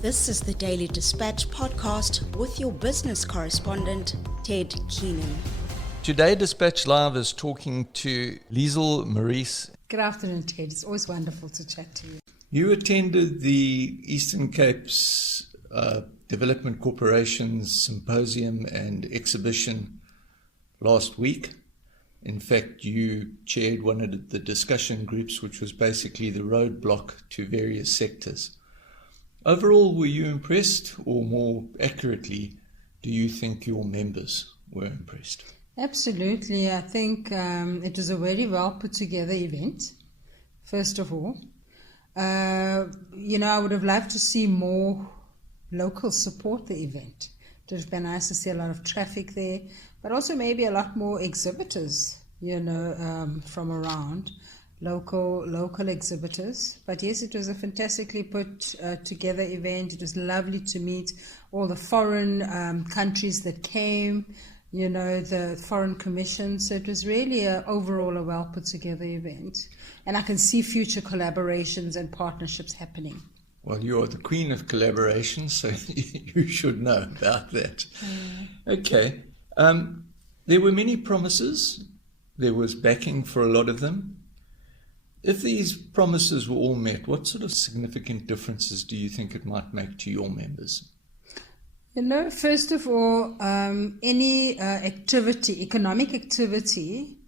This is the Daily Dispatch podcast with your business correspondent, Ted Keenan. Today, Dispatch Live is talking to Lizelle Maurice. Good afternoon, Ted. It's always wonderful to chat to you. You attended the Eastern Cape's Development Corporation's Symposium and exhibition last week. In fact, you chaired one of the discussion groups, which was basically the roadblock to various sectors. Overall, were you impressed, or more accurately, do you think your members were impressed? Absolutely. I think it was a very well put together event, first of all. I would have loved to see more locals support the event. It would have been nice to see a lot of traffic there, but also maybe a lot more exhibitors, from around, local exhibitors. But yes, it was a fantastically put together event. It was lovely to meet all the foreign countries that came, the foreign commission. So it was really overall a well put together event. And I can see future collaborations and partnerships happening. Well, you are the queen of collaboration, so you should know about that. Okay. There were many promises. There was backing for a lot of them. If these promises were all met, what sort of significant differences do you think it might make to your members? First of all, any economic activity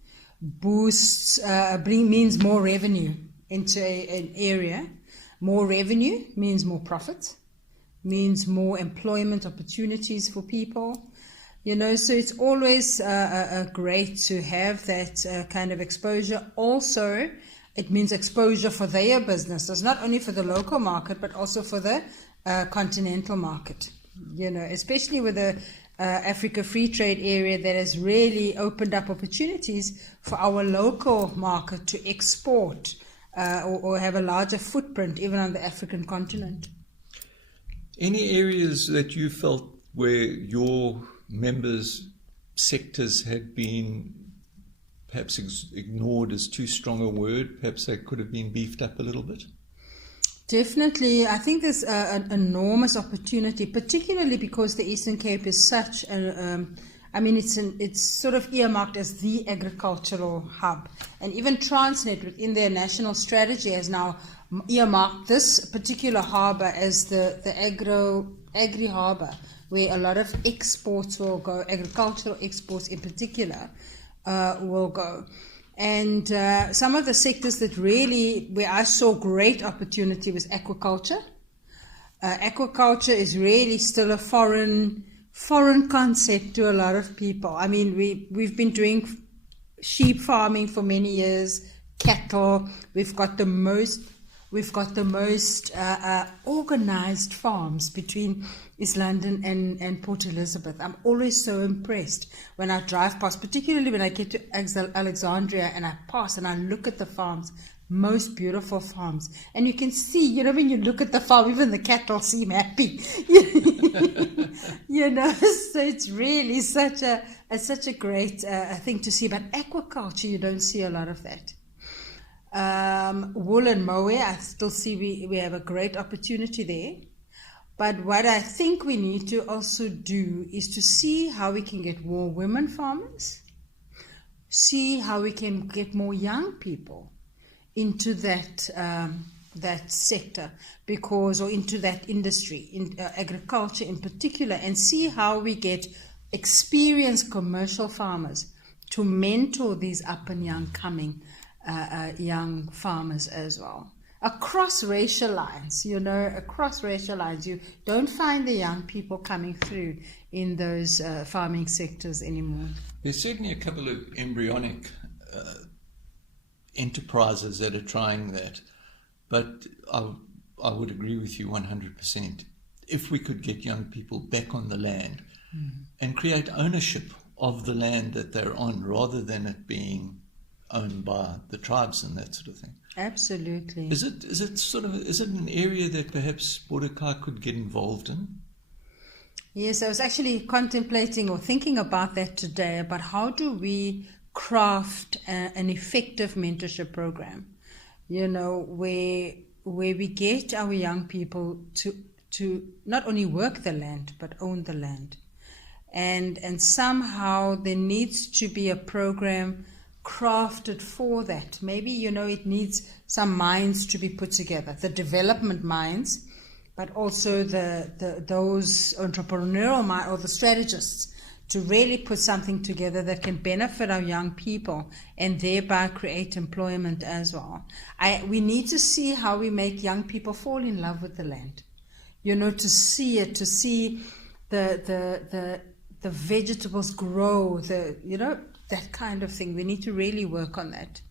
boosts, means more revenue into an area. More revenue means more profit, means more employment opportunities for people. So it's always great to have that kind of exposure. Also, it means exposure for their businesses, not only for the local market, but also for the continental market. Especially with the Africa Free Trade Area that has really opened up opportunities for our local market to export or have a larger footprint even on the African continent. Any areas that you felt where your members' sectors had been perhaps ignored is too strong a word, perhaps they could have been beefed up a little bit? Definitely. I think there's an enormous opportunity, particularly because the Eastern Cape is such it's sort of earmarked as the agricultural hub. And even Transnet within their national strategy has now earmarked this particular harbour as the agri harbour, where a lot of exports will go, agricultural exports in particular, will go. And some of the sectors that really, where I saw great opportunity was aquaculture. Aquaculture is really still a foreign concept to a lot of people. I mean, we've been doing sheep farming for many years, cattle. We've got the most organized farms between East London and Port Elizabeth. I'm always so impressed when I drive past, particularly when I get to Alexandria and I pass and I look at the farms, most beautiful farms. And you can see, when you look at the farm, even the cattle seem happy. So it's really such a great thing to see. But aquaculture, you don't see a lot of that. Wool and mohair, I still see we have a great opportunity there. But what I think we need to also do is to see how we can get more women farmers, see how we can get more young people into that sector, or into that industry, in agriculture in particular, and see how we get experienced commercial farmers to mentor these up and young farmers as well. Across racial lines, you don't find the young people coming through in those farming sectors anymore. There's certainly a couple of embryonic enterprises that are trying that, but I would agree with you 100%. If we could get young people back on the land and create ownership of the land that they're on, rather than it being owned by the tribes and that sort of thing. Absolutely. Is it an area that perhaps Bordekai could get involved in? Yes, I was actually contemplating or thinking about that today, about how do we craft an effective mentorship program, where we get our young people to not only work the land but own the land. And somehow there needs to be a program crafted for that. Maybe, it needs some minds to be put together, the development minds, but also those entrepreneurial minds or the strategists to really put something together that can benefit our young people and thereby create employment as well. We need to see how we make young people fall in love with the land, to see it, to see the vegetables grow, that kind of thing. We need to really work on that.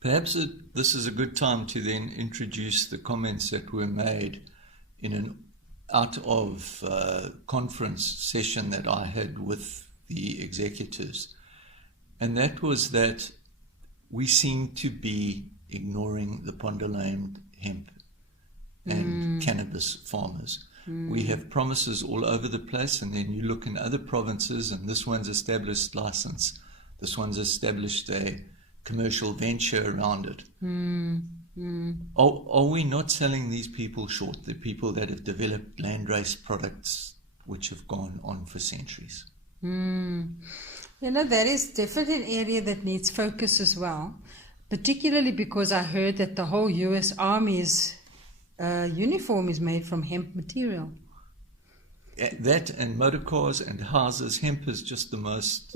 Perhaps this is a good time to then introduce the comments that were made in an out of conference session that I had with the executives. And that was that we seem to be ignoring the Ponderland hemp and cannabis farmers. We have promises all over the place, and then you look in other provinces and this one's established license, this one's established a commercial venture around it. Are we not selling these people short, the people that have developed landrace products which have gone on for centuries? That is definitely an area that needs focus as well, particularly because I heard that the whole US Army's uniform is made from hemp material. That and motor cars and houses, hemp is just the most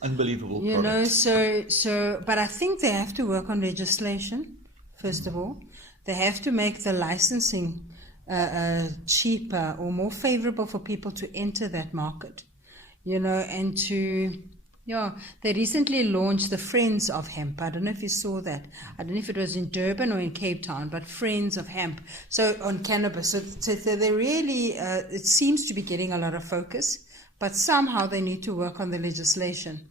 unbelievable product. But I think they have to work on legislation, first of all. They have to make the licensing cheaper or more favorable for people to enter that market, and to... they recently launched the Friends of Hemp. I don't know if you saw that. I don't know if it was in Durban or in Cape Town, but Friends of Hemp. So on cannabis. So they really, it seems to be getting a lot of focus, but somehow they need to work on the legislation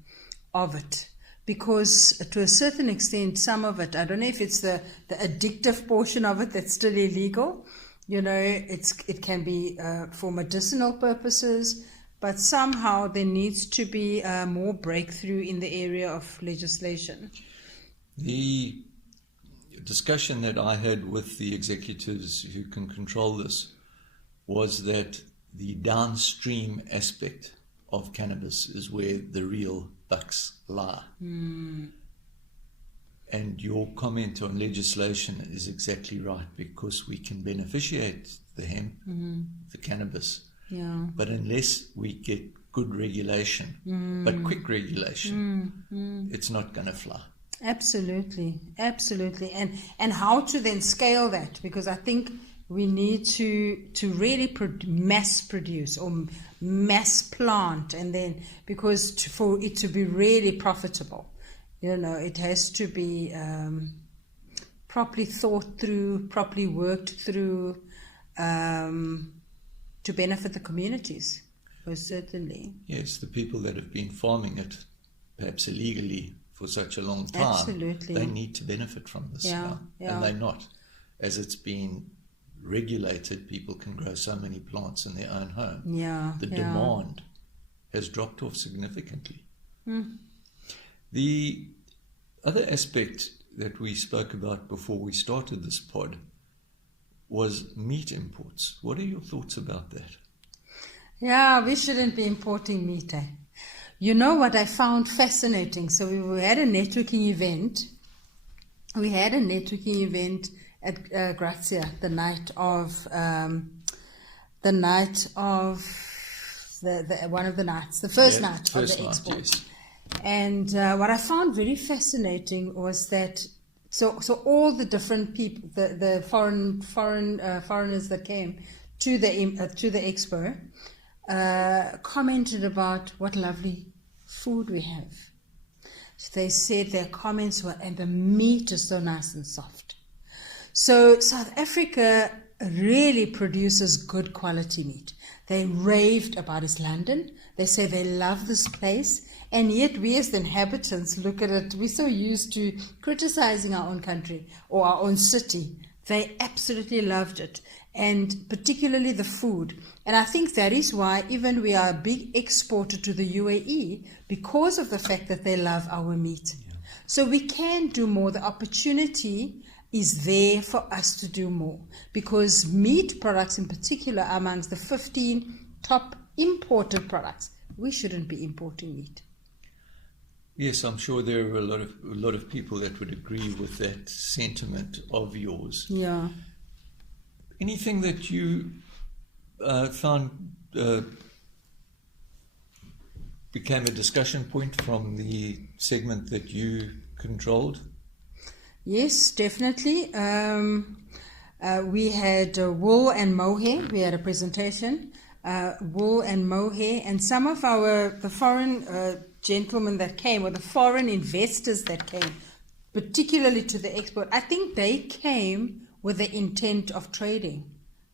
of it. Because to a certain extent, some of it, I don't know if it's the addictive portion of it that's still illegal. It can be for medicinal purposes, but somehow there needs to be more breakthrough in the area of legislation. The discussion that I had with the executives who can control this was that the downstream aspect of cannabis is where the real bucks lie. And your comment on legislation is exactly right, because we can beneficiate the hemp, the cannabis. But unless we get good regulation, but quick regulation, it's not going to fly. Absolutely. And how to then scale that, because I think we need to really mass produce or mass plant, and then because for it to be really profitable, it has to be properly thought through, properly worked through, to benefit the communities, most certainly. Yes, the people that have been farming it, perhaps illegally, for such a long time, absolutely, they need to benefit from this now. And they're not. As it's been regulated, people can grow so many plants in their own home. The demand has dropped off significantly. The other aspect that we spoke about before we started this pod was meat imports. What are your thoughts about that? We shouldn't be importing meat. What I found fascinating? So we had a networking event. We had a networking event at Grazia the night of one of the nights, the first night of the expo. Yes. And what I found very fascinating was that so all the different people, the foreigners that came to the expo, commented about what lovely food we have. So they said their comments were, and the meat is so nice and soft. So South Africa really produces good quality meat. They raved about East London. They say they love this place. And yet we as the inhabitants look at it, we're so used to criticizing our own country or our own city. They absolutely loved it, and particularly the food. And I think that is why even we are a big exporter to the UAE, because of the fact that they love our meat. So we can do more. The opportunity is there for us to do more, because meat products in particular are amongst the 15 top imported products. We shouldn't be importing meat. Yes, I'm sure there are a lot of people that would agree with that sentiment of yours. Yeah. Anything that you found became a discussion point from the segment that you controlled? Yes, definitely. We had wool and mohair. We had a presentation, wool and mohair, and some of the foreign gentlemen that came, or the foreign investors that came, particularly to the expo, I think they came with the intent of trading.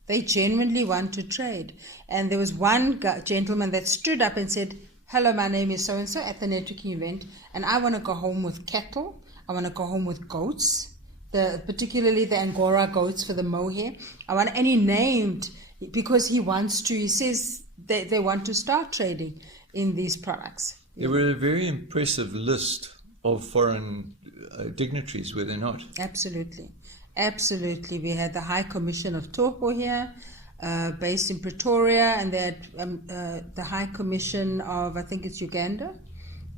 They genuinely want to trade. And there was one gentleman that stood up and said, "Hello, my name is so-and-so at the networking event, and I want to go home with cattle. I want to go home with goats, particularly the Angora goats for the mohair. And he named, because he says they want to start trading in these products." There were a very impressive list of foreign dignitaries, were there not? Absolutely. Absolutely. We had the High Commission of Topo here, based in Pretoria, and they had the High Commission of, I think it's Uganda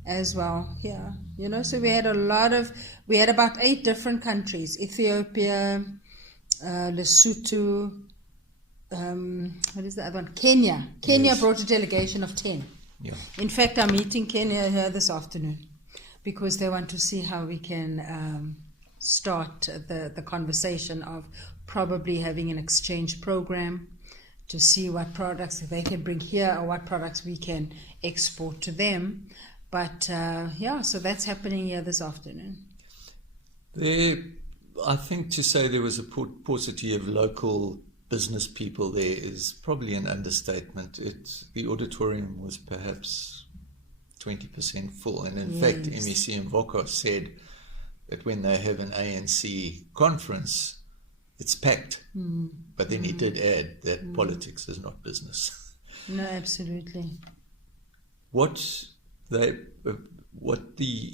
as well here. So we had about 8 different countries: Ethiopia, Lesotho, what is the other one? Kenya. Kenya Yes. brought a delegation of 10. Yeah. In fact, I'm meeting Kenya here this afternoon because they want to see how we can start the conversation of probably having an exchange program to see what products they can bring here or what products we can export to them. But so that's happening here this afternoon. I think to say there was a paucity of local business people there is probably an understatement. The auditorium was perhaps 20% full, and in fact MEC Mvoko said that when they have an ANC conference, it's packed. But then he did add that politics is not business. No, absolutely. What the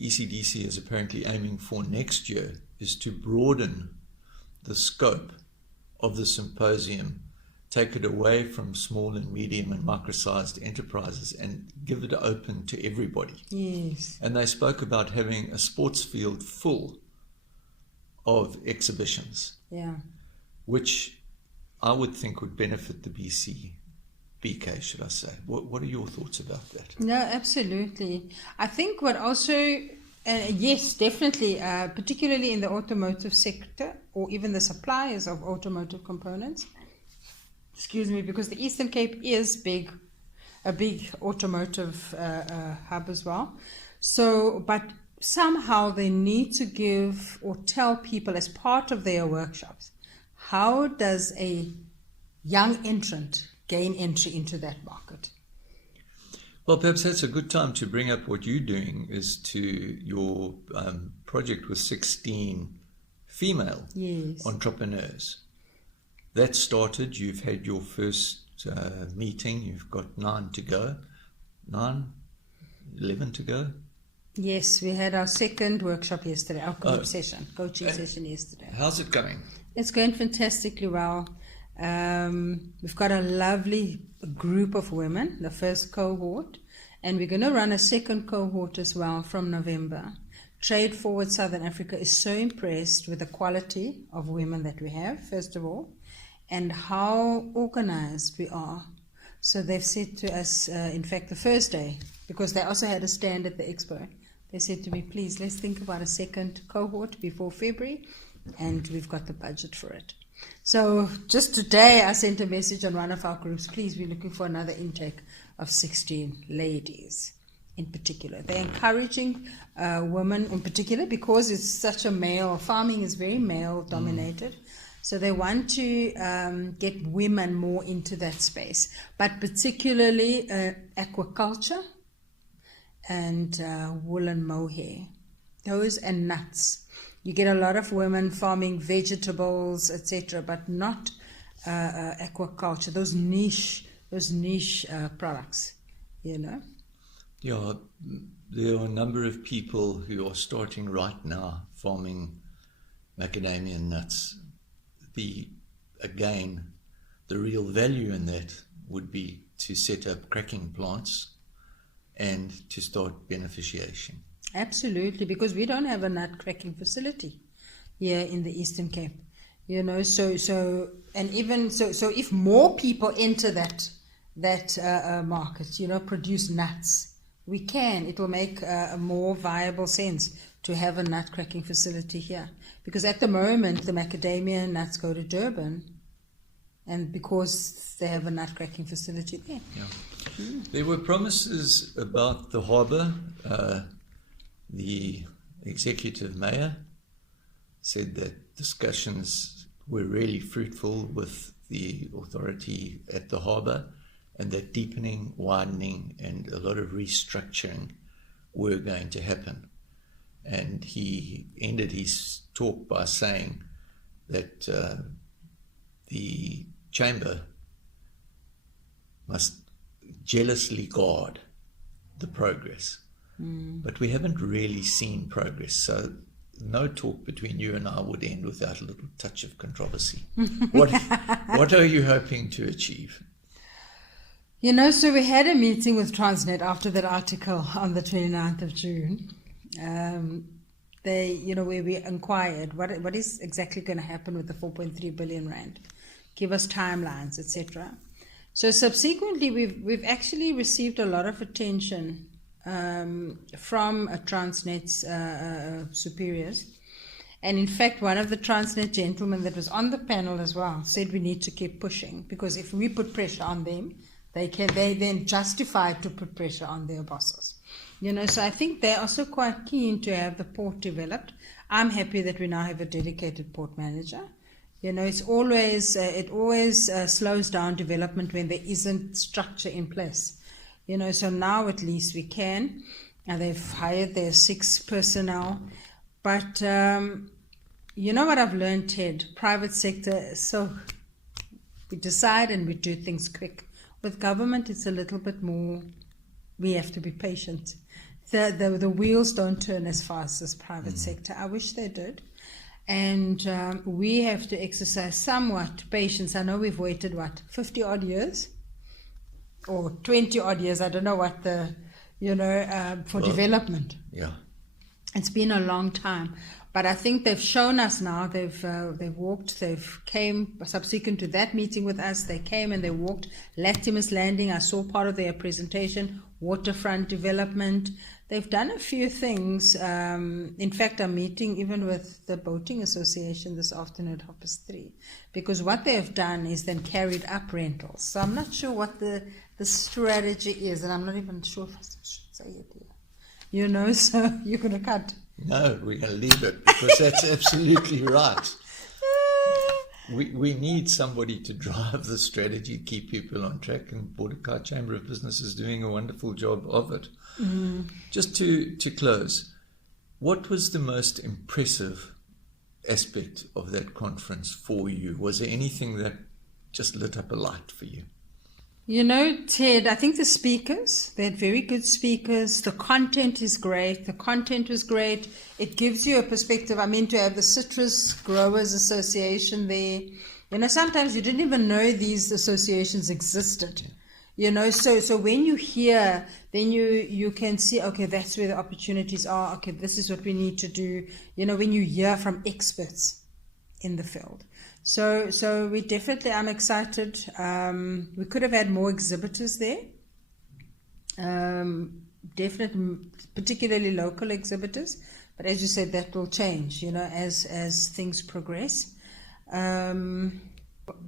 ECDC is apparently aiming for next year is to broaden the scope of the symposium, take it away from small and medium and micro-sized enterprises and give it open to everybody. Yes. And they spoke about having a sports field full of exhibitions, which I would think would benefit the BK, should I say. What are your thoughts about that? No, absolutely. I think what also, yes, definitely, particularly in the automotive sector or even the suppliers of automotive components, because the Eastern Cape is a big automotive hub as well. So, but somehow they need to give or tell people as part of their workshops, how does a young entrant gain entry into that market? Well, perhaps that's a good time to bring up what you're doing is to your project with 16 female entrepreneurs. That started, you've had your first meeting, you've got 11 to go? Yes, we had our second workshop yesterday, our group session, coaching session yesterday. How's it going? It's going fantastically well. We've got a lovely group of women, the first cohort, and we're going to run a second cohort as well from November. Trade Forward Southern Africa is so impressed with the quality of women that we have, first of all, and how organized we are. So they've said to us, in fact, the first day, because they also had a stand at the expo, they said to me, please, let's think about a second cohort before February, and we've got the budget for it. So just today I sent a message on one of our groups, please, we're looking for another intake of 16 ladies in particular. They're encouraging women in particular because it's such a male, farming is very male dominated. So they want to get women more into that space, but particularly aquaculture and wool and mohair, those and nuts. You get a lot of women farming vegetables, etc., but not aquaculture. Those niche products, Yeah, there are a number of people who are starting right now farming macadamia nuts, the real value in that would be to set up cracking plants and to start beneficiation. Absolutely, because we don't have a nut cracking facility here in the Eastern Cape. So if more people enter that market, produce nuts, it will make a more viable sense to have a nut cracking facility here. Because at the moment, the macadamia nuts go to Durban, and because they have a nut cracking facility there. Yeah. There were promises about the harbour. The executive mayor said that discussions were really fruitful with the authority at the harbour, and that deepening, widening, and a lot of restructuring were going to happen. And he ended his talk by saying that the chamber must jealously guard the progress. But we haven't really seen progress. So no talk between you and I would end without a little touch of controversy. What are you hoping to achieve? So we had a meeting with Transnet after that article on the 29th of June. Where we inquired what is exactly going to happen with the 4.3 billion rand. Give us timelines, etc. So subsequently, we've actually received a lot of attention from Transnet's superiors. And in fact, one of the Transnet gentlemen that was on the panel as well said we need to keep pushing, because if we put pressure on them, they then justify to put pressure on their bosses. So I think they're also quite keen to have the port developed. I'm happy that we now have a dedicated port manager. It always slows down development when there isn't structure in place. So now at least we can. And they've hired their 6 personnel. But what I've learned, Ted? Private sector, so we decide and we do things quick. With government, it's a little bit more, we have to be patient. The wheels don't turn as fast as private sector. I wish they did. And we have to exercise somewhat patience. I know we've waited, 50 odd years? Or 20 odd years, I don't know what for development. Yeah. It's been a long time. But I think they've shown us now, they've came, subsequent to that meeting with us, they came and they walked Latimus Landing. I saw part of their presentation, waterfront development. They've done a few things. In fact, I'm meeting even with the Boating Association this afternoon at 3:30, because what they have done is then carried up rentals. So I'm not sure what the strategy is, and I'm not even sure if I should say it here. So you're going to cut. No, we're going to leave it, because that's absolutely right. We need somebody to drive the strategy, keep people on track, and Borderkai Chamber of Business is doing a wonderful job of it. Just to close, what was the most impressive aspect of that conference for you? Was there anything that just lit up a light for you? Ted, I think the speakers, they had very good speakers. The content is great. The content was great. It gives you a perspective. to have the Citrus Growers Association there. Sometimes you didn't even know these associations existed. So when you hear, then you can see, okay, that's where the opportunities are. Okay, this is what we need to do. When you hear from experts in the field. So I'm excited. We could have had more exhibitors there. Definitely, particularly local exhibitors. But as you said, that will change, as things progress.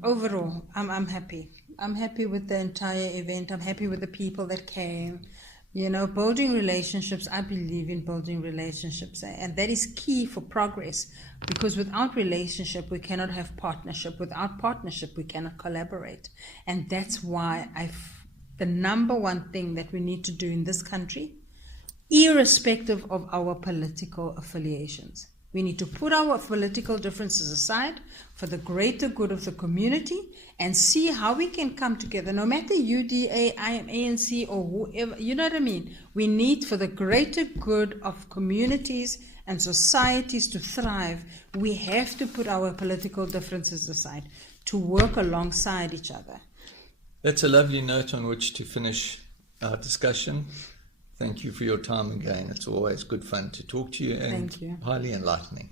Overall, I'm happy. I'm happy with the entire event. I'm happy with the people that came. Building relationships, I believe in building relationships. And that is key for progress, because without relationship, we cannot have partnership. Without partnership, we cannot collaborate. And that's why the number one thing that we need to do in this country, irrespective of our political affiliations, we need to put our political differences aside for the greater good of the community and see how we can come together, no matter UDA, ANC, or whoever, you know what I mean? We need, for the greater good of communities and societies to thrive, we have to put our political differences aside to work alongside each other. That's a lovely note on which to finish our discussion. Thank you for your time again. It's always good fun to talk to you and Thank you. highly enlightening.